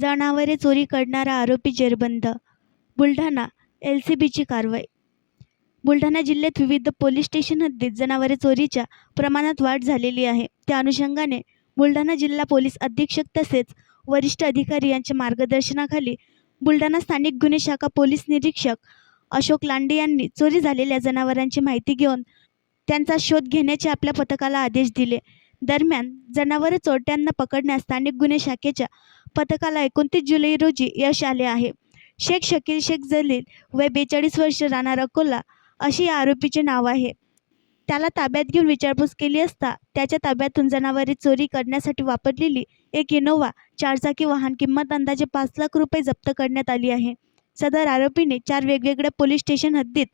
जनावरे चोरी करणारा आरोपी जेरबंद. बुलढाणा एलसीबीची कारवाई. बुलढाणा जिल्ह्यात विविध पोलीस स्टेशन हद्दीत जनावरे चोरीच्या प्रमाणात वाढ झालेली आहे. त्या अनुषंगाने बुलढाणा जिल्हा पोलीस अधीक्षक तसेच वरिष्ठ अधिकारी यांच्या मार्गदर्शनाखाली बुलढाणा स्थानिक गुन्हे शाखा पोलीस निरीक्षक अशोक लांडे यांनी चोरी झालेल्या जनावरांची माहिती घेऊन त्यांचा शोध घेण्याचे आपल्या पथकाला आदेश दिले. दरम्यान जनावरे चोरट्यांना पकडण्यास स्थानिक गुन्हे शाखेच्या पथकाला 29 जुलै रोजी यश आले आहे. शेख शकील शेख जलील वय 42 वर्ष, राहणार अकोला असे या आरोपीचे नाव आहे. त्याला ताब्यात घेऊन विचारपूस केली असता त्याच्या ताब्यातून जनावरे चोरी करण्यासाठी वापरलेली एक इनोव्हा चारचाकी वाहन किंमत अंदाजे 5 लाख रुपये जप्त करण्यात आली आहे. सदर आरोपीने 4 वेगवेगळ्या पोलीस स्टेशन हद्दीत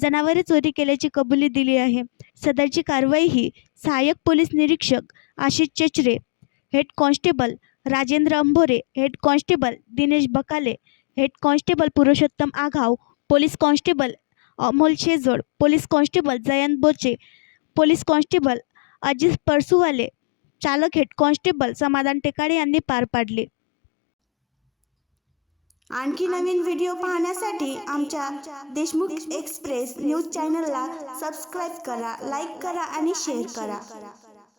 जनावरे चोरी केल्याची कबुली दिली आहे. सदरची कारवाई ही सहाय्यक पोलीस निरीक्षक Ashish Chechare, head constable Rajendra Ambhore, head constable Dinesh Bakale, head constable Purushottam Aghav, police constable Amol Shejod, police constable Jayant Boche, police constable Ajit Parasuwale, चालक हेड कॉन्स्टेबल समाधान टेकाडे यांनी पार पाडले. आणखी नवीन व्हिडिओ पाहण्यासाठी आमच्या देशमुख एक्सप्रेस न्यूज चॅनलला सबस्क्राईब करा, लाईक करा आणि शेअर करा.